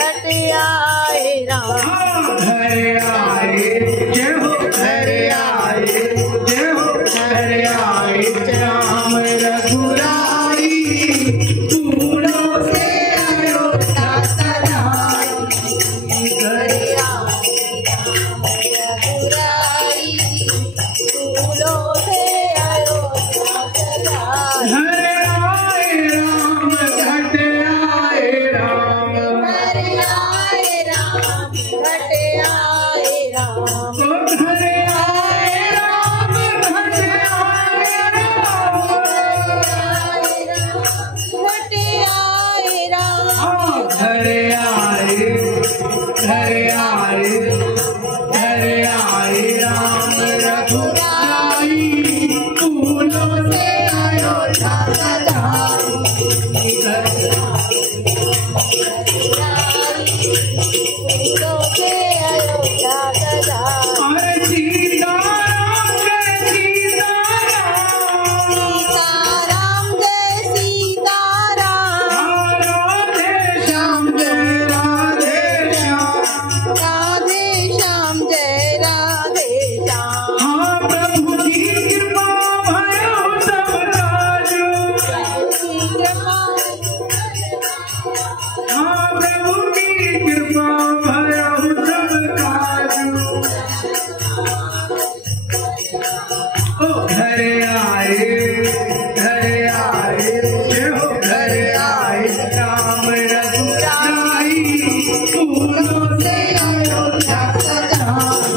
घट आए राम। घर आए जय हो, घर आए जय हो, घर आए राम रघुराई, फूलों से अयोध्या सजाई। घर आए राम रघुराई, फूलों से अयोध्या सजाई। घर आए राम, घट आए राम, घर आए राम, घट आए राम। घर आए राम, घट आए राम। घट आए राम। घर आए, घर आए, घर आए राम रघुराई, फूलों से अयोध्या सजाई। फूलों से अयोध्या सजाई। अरे सीताराम जय सीताराम सीताराम, जय सीताराम। राधे श्याम जय राधे श्याम। राधे श्याम जय राधे श्याम। हाँ प्रभु की कृपा भयो सब काजू। की कृपा हाँ प्रभु की कृपा भयो सब काजू। ओ घर आए, घर आए जय हो, घर आए राम रघुराई, फूलों से अयोध्या सजाई।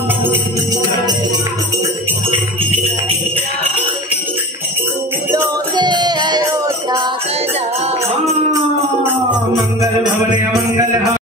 फूलों से अयोध्या सजाई। हाँ मंगल भवन मंगल